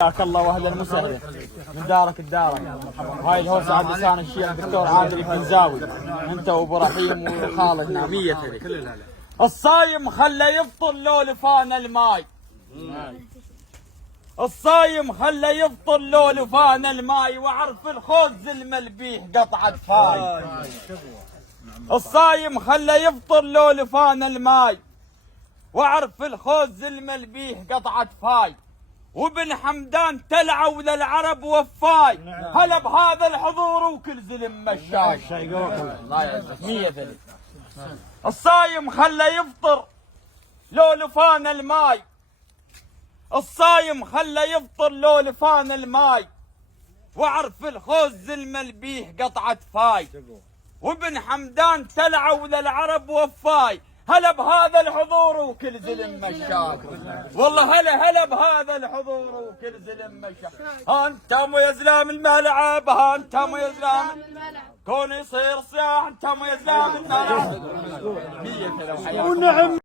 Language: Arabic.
حياك الله واهلا وسهلا من دارك الدارك. هاي الهوسه عند لسان الشيخ الدكتور عادل البنزاوي، انت وابو رحيم وخالدنا 100 هذه. الصايم خله يفطر لو لفان الماي، الصايم خله يفطر لو لفان الماي، وعرف الخوز الملبيه قطعة فاي. الصايم خله يفطر لو لفان الماي، وعرف الخوز الملبيه قطعة فاي. وابن حمدان تلعوا للعرب وفاي، هلا بهذا الحضور وكل زلم مشاي. الله يعزك 100 ذلك. الصايم خله يفطر لو لفان الماي، الصايم خله يفطر لو لفان الماي، وعرف الخوز الملبيه قطعة فاي. وابن حمدان تلعوا للعرب وفاي، هلا بهذا الحضور وكل زلم مشاي. والله هلا بهذا الحضور وكل زلم مشاي. ها انتم يا زلام الملعب، ها انتم يا زلام كون يصير صياح، انتم يا زلام الملعب. 100 كذا.